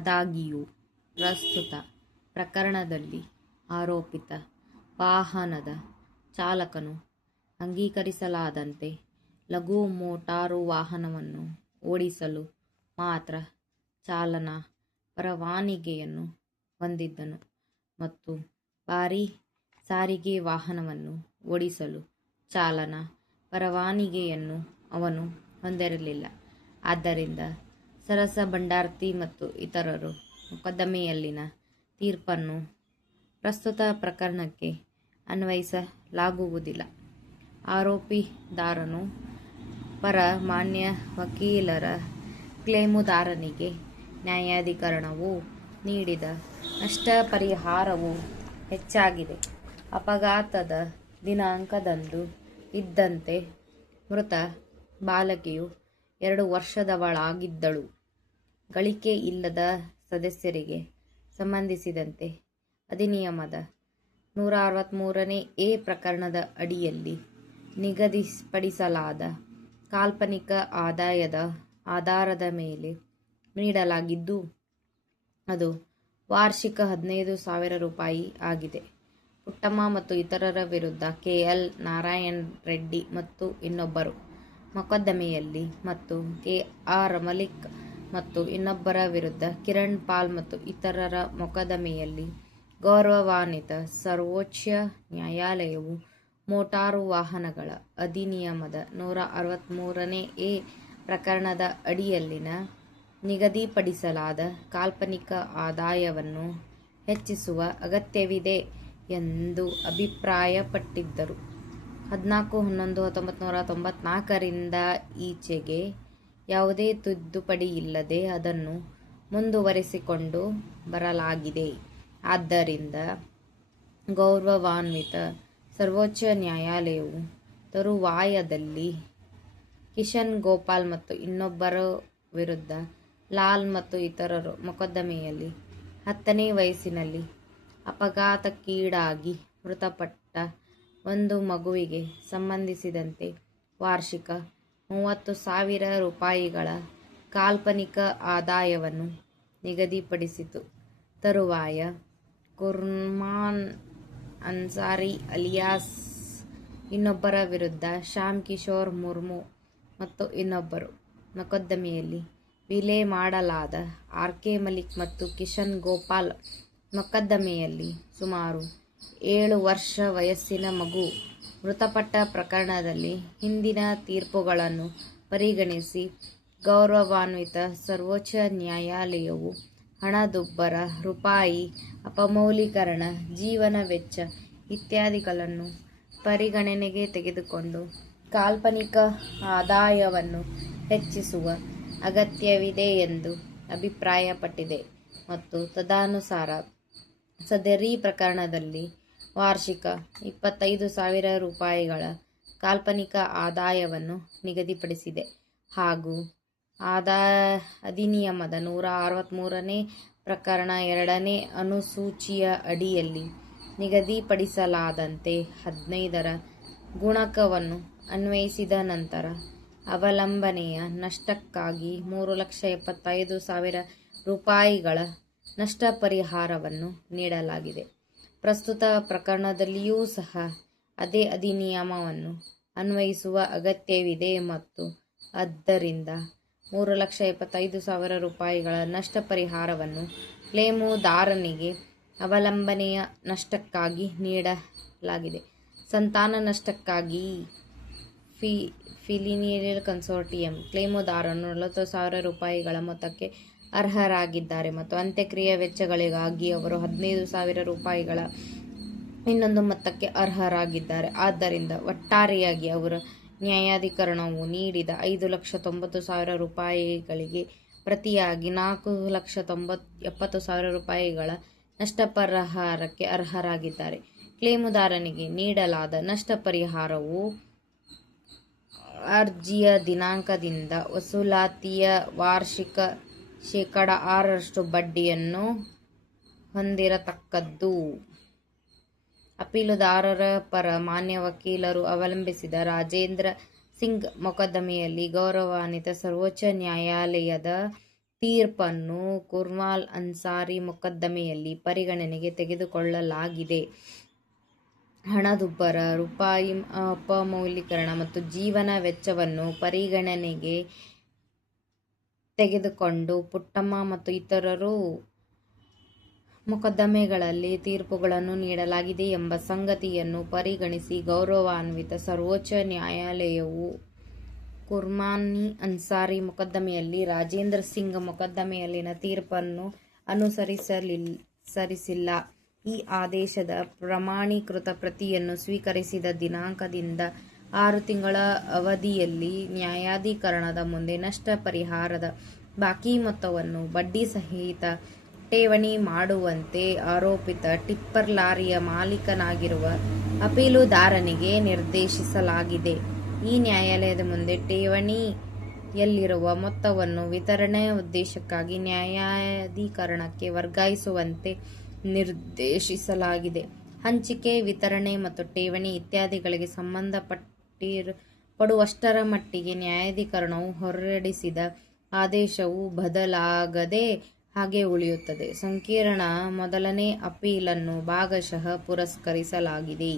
ಆದಾಗ್ಯೂ ಪ್ರಸ್ತುತ ಪ್ರಕರಣದಲ್ಲಿ ಆರೋಪಿತ ವಾಹನದ ಚಾಲಕನು ಅಂಗೀಕರಿಸಲಾದಂತೆ ಲಘು ಮೋಟಾರು ವಾಹನವನ್ನು ಓಡಿಸಲು ಮಾತ್ರ ಚಾಲನಾ ಪರವಾನಗಿಯನ್ನು ಹೊಂದಿದ್ದನು ಮತ್ತು ಭಾರೀ ಸಾರಿಗೆ ವಾಹನವನ್ನು ಓಡಿಸಲು ಚಾಲನಾ ಪರವಾನಗಿಯನ್ನು ಅವನು ಹೊಂದಿರಲಿಲ್ಲ. ಆದ್ದರಿಂದ ಸರಸ ಭಂಡಾರ್ತಿ ಮತ್ತು ಇತರರು ಮೊಕದ್ದಮೆಯಲ್ಲಿನ ತೀರ್ಪನ್ನು ಪ್ರಸ್ತುತ ಪ್ರಕರಣಕ್ಕೆ ಅನ್ವಯಿಸಲಾಗುವುದಿಲ್ಲ. ಆರೋಪಿದಾರನು ಪರ ಮಾನ್ಯ ವಕೀಲರ ಕ್ಲೇಮುದಾರನಿಗೆ ನ್ಯಾಯಾಧಿಕರಣವು ನೀಡಿದ ನಷ್ಟ ಪರಿಹಾರವು ಹೆಚ್ಚಾಗಿದೆ. ಅಪಘಾತದ ದಿನಾಂಕದಂದು ಇದ್ದಂತೆ ಮೃತ ಬಾಲಕಿಯು 2 ವರ್ಷದವಳಾಗಿದ್ದಳು. ಗಳಿಕೆ ಇಲ್ಲದ ಸದಸ್ಯರಿಗೆ ಸಂಬಂಧಿಸಿದಂತೆ ಅಧಿನಿಯಮದ 163ನೇ ಎ ಪ್ರಕರಣದ ಅಡಿಯಲ್ಲಿ ನಿಗದಿಪಡಿಸಲಾದ ಕಾಲ್ಪನಿಕ ಆದಾಯದ ಆಧಾರದ ಮೇಲೆ ನೀಡಲಾಗಿದ್ದು, ಅದು ವಾರ್ಷಿಕ 15,000 ರೂಪಾಯಿ ಆಗಿದೆ. ಪುಟ್ಟಮ್ಮ ಮತ್ತು ಇತರರ ವಿರುದ್ಧ ಕೆ.ಎಲ್. ನಾರಾಯಣ್ ರೆಡ್ಡಿ ಮತ್ತು ಇನ್ನೊಬ್ಬರು ಮೊಕದ್ದಮೆಯಲ್ಲಿ ಮತ್ತು ಕೆ.ಆರ್. ಮಲಿಕ್ ಮತ್ತು ಇನ್ನೊಬ್ಬರ ವಿರುದ್ಧ ಕಿರಣ್ ಪಾಲ್ ಮತ್ತು ಇತರರ ಮೊಕದ್ದಮೆಯಲ್ಲಿ ಗೌರವಾನ್ವಿತ ಸರ್ವೋಚ್ಚ ನ್ಯಾಯಾಲಯವು ಮೋಟಾರು ವಾಹನಗಳ ಅಧಿನಿಯಮದ 163ನೇ ಎ ಪ್ರಕರಣದ ಅಡಿಯಲ್ಲಿನ ನಿಗದಿಪಡಿಸಲಾದ ಕಾಲ್ಪನಿಕ ಆದಾಯವನ್ನು ಹೆಚ್ಚಿಸುವ ಅಗತ್ಯವಿದೆ ಎಂದು ಅಭಿಪ್ರಾಯಪಟ್ಟಿದ್ದರು. 14/11/1994ರಿಂದ ಈಚೆಗೆ ಯಾವುದೇ ತಿದ್ದುಪಡಿಯಿಲ್ಲದೆ ಅದನ್ನು ಮುಂದುವರೆಸಿಕೊಂಡು ಬರಲಾಗಿದೆ. ಆದ್ದರಿಂದ ಗೌರವಾನ್ವಿತ ಸರ್ವೋಚ್ಚ ನ್ಯಾಯಾಲಯವು ತರುವಾಯದಲ್ಲಿ ಕಿಶನ್ ಗೋಪಾಲ್ ಮತ್ತು ಇನ್ನೊಬ್ಬರ ವಿರುದ್ಧ ಲಾಲ್ ಮತ್ತು ಇತರರ ಮೊಕದ್ದಮೆಯಲ್ಲಿ 10ನೇ ವಯಸ್ಸಿನಲ್ಲಿ ಅಪಘಾತಕ್ಕೀಡಾಗಿ ಮೃತಪಟ್ಟ ಒಂದು ಮಗುವಿಗೆ ಸಂಬಂಧಿಸಿದಂತೆ ವಾರ್ಷಿಕ 30,000 ರೂಪಾಯಿಗಳ ಕಾಲ್ಪನಿಕ ಆದಾಯವನ್ನು ನಿಗದಿಪಡಿಸಿತು. ತರುವಾಯ ಕುರ್ಮಾನ್ ಅನ್ಸಾರಿ ಅಲಿಯಾಸ್ ಇನ್ನೊಬ್ಬರ ವಿರುದ್ಧ ಶ್ಯಾಮ್ ಕಿಶೋರ್ ಮುರ್ಮು ಮತ್ತು ಇನ್ನೊಬ್ಬರು ಮೊಕದ್ದಮೆಯಲ್ಲಿ ವಿಲೆ ಮಾಡಲಾದ ಆರ್.ಕೆ. ಮಲಿಕ್ ಮತ್ತು ಕಿಶನ್ ಗೋಪಾಲ್ ಮೊಕದ್ದಮೆಯಲ್ಲಿ ಸುಮಾರು 7 ವರ್ಷ ವಯಸ್ಸಿನ ಮಗು ಮೃತಪಟ್ಟ ಪ್ರಕರಣದಲ್ಲಿ ಹಿಂದಿನ ತೀರ್ಪುಗಳನ್ನು ಪರಿಗಣಿಸಿ ಗೌರವಾನ್ವಿತ ಸರ್ವೋಚ್ಚ ನ್ಯಾಯಾಲಯವು ಹಣದುಬ್ಬರ, ರೂಪಾಯಿ ಅಪಮೌಲ್ಯೀಕರಣ, ಜೀವನ ವೆಚ್ಚ ಇತ್ಯಾದಿಗಳನ್ನು ಪರಿಗಣನೆಗೆ ತೆಗೆದುಕೊಂಡು ಕಾಲ್ಪನಿಕ ಆದಾಯವನ್ನು ಹೆಚ್ಚಿಸುವ ಅಗತ್ಯವಿದೆ ಎಂದು ಅಭಿಪ್ರಾಯಪಟ್ಟಿದೆ ಮತ್ತು ತದನುಸಾರ ಸದರಿ ಪ್ರಕರಣದಲ್ಲಿ ವಾರ್ಷಿಕ 25,000 ರೂಪಾಯಿಗಳ ಕಾಲ್ಪನಿಕ ಆದಾಯವನ್ನು ನಿಗದಿಪಡಿಸಿದೆ ಹಾಗೂ ಅಧಿನಿಯಮದ 163ನೇ ಪ್ರಕರಣ 2ನೇ ಅನುಸೂಚಿಯ ಅಡಿಯಲ್ಲಿ ನಿಗದಿಪಡಿಸಲಾದಂತೆ 15ರ ಗುಣಕವನ್ನು ಅನ್ವಯಿಸಿದ ನಂತರ ಅವಲಂಬನೆಯ ನಷ್ಟಕ್ಕಾಗಿ 3,75,000 ರೂಪಾಯಿಗಳ ನಷ್ಟ ಪರಿಹಾರವನ್ನು ನೀಡಲಾಗಿದೆ. ಪ್ರಸ್ತುತ ಪ್ರಕರಣದಲ್ಲಿಯೂ ಸಹ ಅದೇ ಅಧಿನಿಯಮವನ್ನು ಅನ್ವಯಿಸುವ ಅಗತ್ಯವಿದೆ ಮತ್ತು ಆದ್ದರಿಂದ 3,75,000 ರೂಪಾಯಿಗಳ ನಷ್ಟ ಪರಿಹಾರವನ್ನು ಕ್ಲೇಮುದಾರನಿಗೆ ಅವಲಂಬನೆಯ ನಷ್ಟಕ್ಕಾಗಿ ನೀಡಲಾಗಿದೆ. ಸಂತಾನ ನಷ್ಟಕ್ಕಾಗಿ ಫಿಲಿನಿಯಲ್ ಕನ್ಸೋರ್ಟಿಯಂ ಕ್ಲೇಮುದಾರನು 40,000 ರೂಪಾಯಿಗಳ ಮೊತ್ತಕ್ಕೆ ಅರ್ಹರಾಗಿದ್ದಾರೆ ಮತ್ತು ಅಂತ್ಯಕ್ರಿಯೆ ವೆಚ್ಚಗಳಿಗಾಗಿ ಅವರು 15,000 ರೂಪಾಯಿಗಳ ಇನ್ನೊಂದು ಮೊತ್ತಕ್ಕೆ ಅರ್ಹರಾಗಿದ್ದಾರೆ. ಆದ್ದರಿಂದ ಒಟ್ಟಾರೆಯಾಗಿ ಅವರ ನ್ಯಾಯಾಧಿಕರಣವು ನೀಡಿದ 5,90,000 ರೂಪಾಯಿಗಳಿಗೆ ಪ್ರತಿಯಾಗಿ 4,70,000 ರೂಪಾಯಿಗಳ ನಷ್ಟಪರಿಹಾರಕ್ಕೆ ಅರ್ಹರಾಗಿದ್ದಾರೆ. ಕ್ಲೇಮುದಾರನಿಗೆ ನೀಡಲಾದ ನಷ್ಟ ಪರಿಹಾರವು ಅರ್ಜಿಯ ದಿನಾಂಕದಿಂದ ವಸೂಲಾತಿಯ ವಾರ್ಷಿಕ 6% ಬಡ್ಡಿಯನ್ನು ಹೊಂದಿರತಕ್ಕದ್ದು. ಅಪೀಲುದಾರರ ಪರ ಮಾನ್ಯ ವಕೀಲರು ಅವಲಂಬಿಸಿದ ರಾಜೇಂದ್ರ ಸಿಂಗ್ ಮೊಕದ್ದಮೆಯಲ್ಲಿ ಗೌರವಾನ್ವಿತ ಸರ್ವೋಚ್ಚ ನ್ಯಾಯಾಲಯದ ತೀರ್ಪನ್ನು ಕುರ್ಮಾಲ್ ಅನ್ಸಾರಿ ಮೊಕದ್ದಮೆಯಲ್ಲಿ ಪರಿಗಣನೆಗೆ ತೆಗೆದುಕೊಳ್ಳಲಾಗಿದೆ. ಹಣದುಬ್ಬರ, ರೂಪಾಯಿ ಅಪಮೌಲ್ಯೀಕರಣ ಮತ್ತು ಜೀವನ ವೆಚ್ಚವನ್ನು ಪರಿಗಣನೆಗೆ ತೆಗೆದುಕೊಂಡು ಪುಟ್ಟಮ್ಮ ಮತ್ತು ಇತರರು ಮೊಕದ್ದಮೆಗಳಲ್ಲಿ ತೀರ್ಪುಗಳನ್ನು ನೀಡಲಾಗಿದೆ ಎಂಬ ಸಂಗತಿಯನ್ನು ಪರಿಗಣಿಸಿ ಗೌರವಾನ್ವಿತ ಸರ್ವೋಚ್ಚ ನ್ಯಾಯಾಲಯವು ಕುರ್ಮಾನಿ ಅನ್ಸಾರಿ ಮೊಕದ್ದಮೆಯಲ್ಲಿ ರಾಜೇಂದ್ರ ಸಿಂಗ್ ಮೊಕದ್ದಮೆಯಲ್ಲಿನ ತೀರ್ಪನ್ನು ಅನುಸರಿಸಿಲ್ಲ. ಈ ಆದೇಶದ ಪ್ರಮಾಣೀಕೃತ ಪ್ರತಿಯನ್ನು ಸ್ವೀಕರಿಸಿದ ದಿನಾಂಕದಿಂದ 6 ತಿಂಗಳ ಅವಧಿಯಲ್ಲಿ ನ್ಯಾಯಾಧಿಕರಣದ ಮುಂದೆ ನಷ್ಟ ಪರಿಹಾರದ ಬಾಕಿ ಮೊತ್ತವನ್ನು ಬಡ್ಡಿ ಸಹಿತ ಠೇವಣಿ ಮಾಡುವಂತೆ ಆರೋಪಿತ ಟಿಪ್ಪರ್ ಲಾರಿಯ ಮಾಲೀಕನಾಗಿರುವ ಅಪೀಲುದಾರನಿಗೆ ನಿರ್ದೇಶಿಸಲಾಗಿದೆ. ಈ ನ್ಯಾಯಾಲಯದ ಮುಂದೆ ಠೇವಣಿಯಲ್ಲಿರುವ ಮೊತ್ತವನ್ನು ವಿತರಣೆಯ ಉದ್ದೇಶಕ್ಕಾಗಿ ನ್ಯಾಯಾಧಿಕರಣಕ್ಕೆ ವರ್ಗಾಯಿಸುವಂತೆ ನಿರ್ದೇಶಿಸಲಾಗಿದೆ. ಹಂಚಿಕೆ, ವಿತರಣೆ ಮತ್ತು ಠೇವಣಿ ಇತ್ಯಾದಿಗಳಿಗೆ ಸಂಬಂಧಪಡುವಷ್ಟರ ಮಟ್ಟಿಗೆ ನ್ಯಾಯಾಧಿಕರಣವು ಹೊರಡಿಸಿದ ಆದೇಶವು ಬದಲಾಗದೆ ಹಾಗೆ ಉಳಿಯುತ್ತದೆ. ಸಂಕೀರ್ಣ ಮೊದಲನೇ ಅಪೀಲನ್ನು ಭಾಗಶಃ ಪುರಸ್ಕರಿಸಲಾಗಿದೆ.